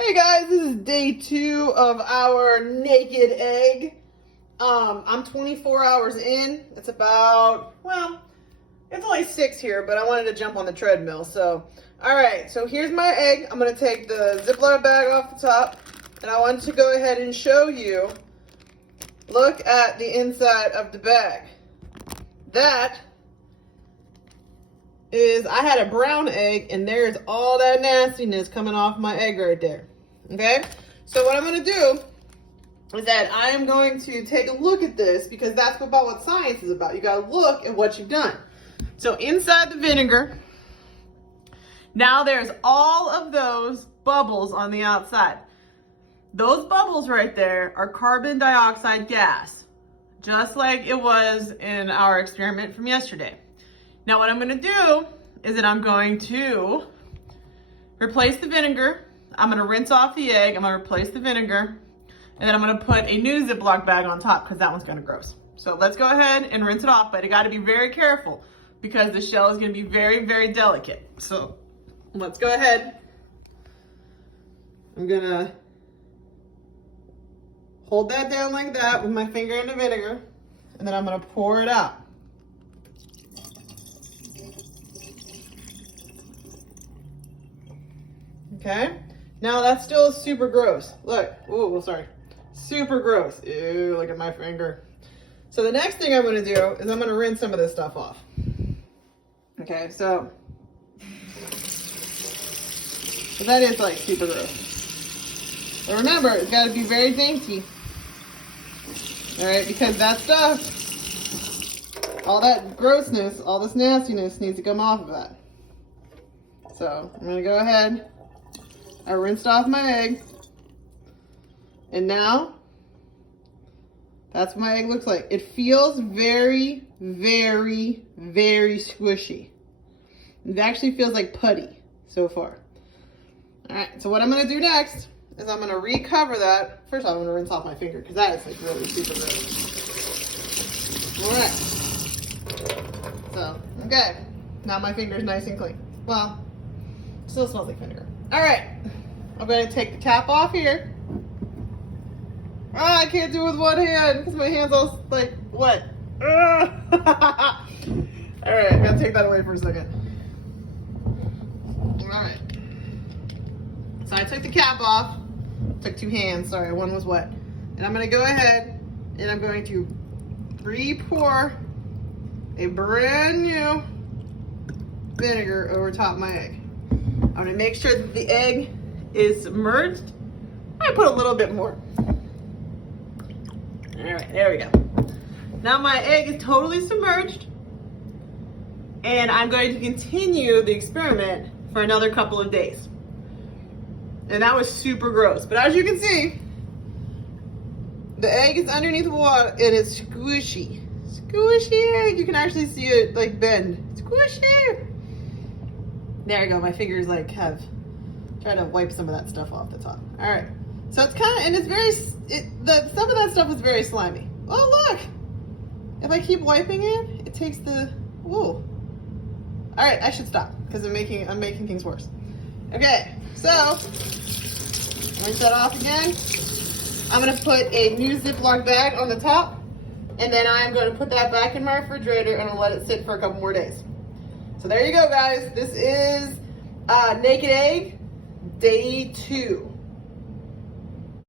Hey guys, this is day 2 of our naked egg. I'm 24 hours in. It's about, well, it's only 6 here, but I wanted to jump on the treadmill. So, all right, so here's my egg. I'm gonna take the Ziploc bag off the top, and I wanted to go ahead and show you. Look at the inside of the bag. That is, I had a brown egg, and there's all that nastiness coming off my egg right there. Okay, so what I'm going to do is that I am going to take a look at this, because that's about what science is about. You got to look at what you've done. So inside the vinegar, now there's all of those bubbles on the outside. Those bubbles right there are carbon dioxide gas, just like it was in our experiment from yesterday. Now what I'm going to do is that I'm going to replace the vinegar. I'm going to rinse off the egg. I'm going to replace the vinegar. And then I'm going to put a new Ziploc bag on top because that one's kind of gross. So let's go ahead and rinse it off. But you got to be very careful because the shell is going to be very, very delicate. So let's go ahead. I'm going to hold that down like that with my finger in the vinegar. And then I'm going to pour it out. Okay, now that's still super gross. Look, ooh, sorry. Super gross. Ew, look at my finger. So the next thing I'm gonna do is I'm gonna rinse some of this stuff off. Okay, so that is like super gross. But remember, it's gotta be very dainty. All right, because that stuff, all that grossness, all this nastiness needs to come off of that. So I'm gonna go ahead. I rinsed off my egg, and now that's what my egg looks like. It feels very, very, very squishy. It actually feels like putty so far. All right, so what I'm gonna do next is I'm gonna recover that. First off, I'm gonna rinse off my finger because that is like really super gross. All right, so, okay. Now my finger's nice and clean. Well, still smells like vinegar. All right, I'm going to take the cap off here. Oh, I can't do it with one hand because my hand's all like wet. All right, I'm going to take that away for a second. All right. So I took the cap off. Took 2 hands, sorry, one was wet. And I'm going to go ahead and I'm going to re-pour a brand new vinegar over top of my egg. I'm gonna make sure that the egg is submerged. I put a little bit more. All right, there we go. Now my egg is totally submerged, and I'm going to continue the experiment for another couple of days. And that was super gross, but as you can see, the egg is underneath the water and it's squishy. Squishy egg, you can actually see it like bend. Squishy. There you go, my fingers like have tried to wipe some of that stuff off the top. All right, so it's kind of, and it's very, some of that stuff is very slimy. Oh look, if I keep wiping it, it takes the, whoa. All right, I should stop because I'm making things worse. Okay, so rinse that off again. I'm gonna put a new Ziploc bag on the top, and then I'm gonna put that back in my refrigerator and I'll let it sit for a couple more days. So there you go, guys. This is Naked Egg, day 2.